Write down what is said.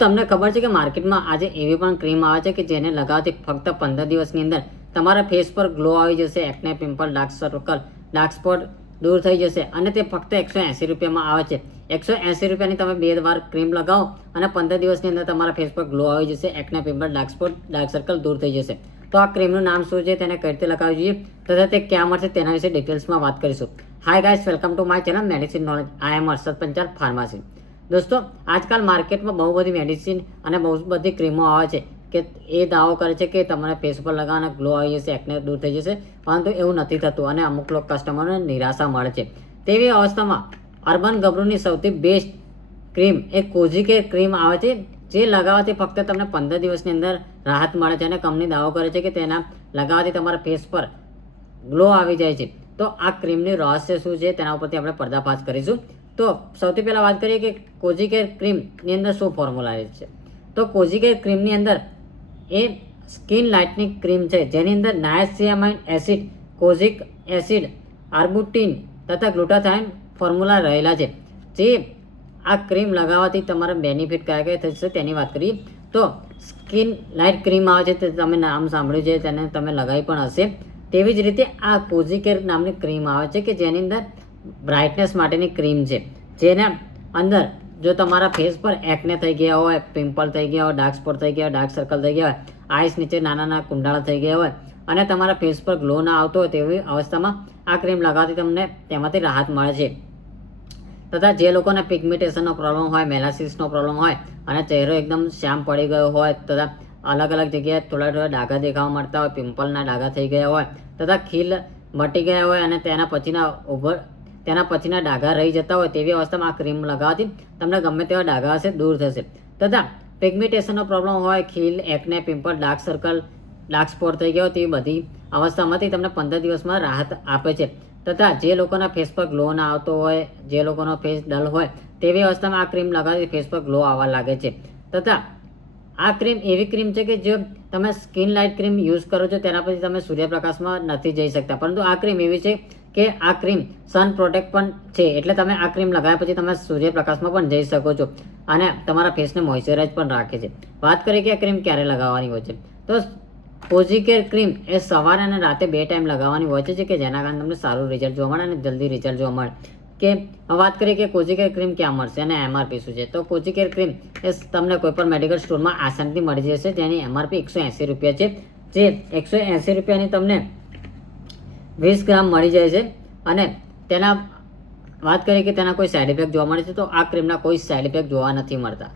તમને ખબર છે કે માર્કેટમાં આજે એવી પણ ક્રીમ આવે છે કે જેને લગાવવાથી ફક્ત 15 દિવસની અંદર તમારા ફેસ પર ગ્લો આવી જશે, acne, pimple, dark circle, dark spot દૂર થઈ જશે અને તે ફક્ત 180 રૂપિયામાં આવે છે. 180 રૂપિયાની તમે 2 વાર ક્રીમ લગાવો અને 15 દિવસની અંદર તમારા ફેસ પર ગ્લો આવી જશે, acne, pimple, dark spot, dark circle દૂર થઈ જશે. તો આ ક્રીમનું નામ શું છે, તેને કઈ રીતે લગાવવી જોઈએ તથા તે ક્યાં મળશે તેના વિશે ડિટેલ્સમાં વાત કરીશું. Hi guys, welcome to my channel medicine knowledge. I am Harshad Panchal, pharmacy. દોસ્તો, આજકાલ માર્કેટમાં બહુ બધી મેડિસિન અને બહુ બધી ક્રીમો આવે છે કે એ દાવો કરે છે કે તમારા ફેસ પર લગાવવાના ગ્લો આવી જશે, એક્ને દૂર થઈ જશે, પરંતુ એવું નથી થતું અને અમુક લોકો કસ્ટમરને નિરાશા મળે છે. તેવી અવસ્થામાં અર્બન ગબ્રુની સૌથી બેસ્ટ ક્રીમ એ કોઝીકેર ક્રીમ આવે છે, જે લગાવવાથી ફક્ત તમને 15 દિવસની અંદર રાહત મળે છે અને કંપની દાવો કરે છે કે તેના લગાવવાથી તમારા ફેસ પર ગ્લો આવી જાય છે. તો આ ક્રીમની રહસ્ય શું છે તેના ઉપરથી આપણે પર્દાફાશ કરીશું. તો સૌથી પહેલાં વાત કરીએ કે કોઝીકેર ક્રીમની અંદર શું ફોર્મ્યુલા છે. તો કોઝીકેર ક્રીમની અંદર એ સ્કિન લાઇટનિંગ ક્રીમ છે, જેની અંદર નાયસિયામાઇન એસિડ, કોઝિક એસિડ, આર્બુટિન તથા ગ્લુટાથાઇન ફોર્મ્યુલા રહેલા છે. જે આ ક્રીમ લગાવવાથી તમારા બેનિફિટ કયા કયા થશે તેની વાત કરીએ તો સ્કિન લાઇટ ક્રીમ આવે છે, તે તમે નામ સાંભળ્યું છે, તેને તમે લગાવી પણ હશે. તેવી જ રીતે આ કોઝીકેર નામની ક્રીમ આવે છે કે જેની અંદર બ્રાઇટનેસ માટેની ક્રીમ છે, જેના અંદર જો તમારા ફેસ પર એક્ને થઈ ગયા હોય, પિમ્પલ થઈ ગયા હોય, ડાર્ક સ્પોટ થઈ ગયા હોય, ડાર્ક સર્કલ થઈ ગયા હોય, આઈસ નીચે નાના નાના કુંડાળા થઈ ગયા હોય અને તમારા ફેસ પર ગ્લો ના આવતો હોય તેવી અવસ્થામાં આ ક્રીમ લગાવવાથી તમને તેમાંથી રાહત મળે છે. તથા જે લોકોને પિગમેન્ટેશનનો પ્રોબ્લેમ હોય, મેલાસિસનો પ્રોબ્લેમ હોય અને ચહેરો એકદમ શ્યામ પડી ગયો હોય તથા અલગ અલગ જગ્યાએ થોડા થોડા ડાઘા દેખાવા મળતા હોય, પિમ્પલના ડાઘા થઈ ગયા હોય તથા ખીલ મટી ગયા હોય અને તેના પછીના ડાઘા રહી જતા હોય, તેવી અવસ્થામાં આ ક્રીમ લગાવવાથી તમને ગમે તેવા ડાઘા હશે દૂર થશે. તથા પિગમેન્ટેશનનો પ્રોબ્લેમ હોય, ખીલ, acne, pimple, dark circle, dark spot થઈ ગયો, તેવી બધી અવસ્થામાંથી તમને 15 દિવસમાં રાહત આપે છે. તથા જે લોકોના ફેસ પર ગ્લો ના આવતો હોય, જે લોકોનો ફેસ ડલ હોય, તેવી અવસ્થામાં આ ક્રીમ લગાવવાથી ફેસ પર ગ્લો આવવા લાગે છે. તથા આ ક્રીમ એવી ક્રીમ છે કે જો તમે સ્કિન લાઇટ ક્રીમ યુઝ કરો છો તેના પછી તમે સૂર્યપ્રકાશમાં નથી જઈ શકતા, પરંતુ આ ક્રીમ એવી છે કે આ ક્રીમ સન પ્રોટેક્ટ પણ છે, એટલે તમે આ ક્રીમ લગાવ્યા પછી તમે સૂર્યપ્રકાશમાં પણ જઈ શકો છો અને તમારા ફેસને મોઇશ્ચરાઇઝ પણ રાખે છે. વાત કરીએ કે આ ક્રીમ ક્યારે લગાવવાની હોય છે, તો કોઝીકેર ક્રીમ એ સવારે અને રાતે 2 ટાઈમ લગાવવાની હોય છે કે જેના કારણે તમને સારું રિઝલ્ટ જોવા મળે અને જલ્દી રિઝલ્ટ જોવા મળે. કે વાત કરીએ કે કોઝીકેર ક્રીમ ક્યાં મળશે અને એમઆરપી શું છે, તો કોઝીકેર ક્રીમ એ તમને કોઈ પણ મેડિકલ સ્ટોરમાં આસાનથી મળી જશે, જેની એમઆરપી 180 રૂપિયા છે. જે 180 રૂપિયાની તમને 20 ગ્રામ મળી જાય છે અને તેના વાત કરીએ કે તેના કોઈ સાઇડ ઇફેક્ટ જોવા મળે છે, તો આ ક્રીમના કોઈ સાઇડ ઇફેક્ટ જોવા નથી મળતા.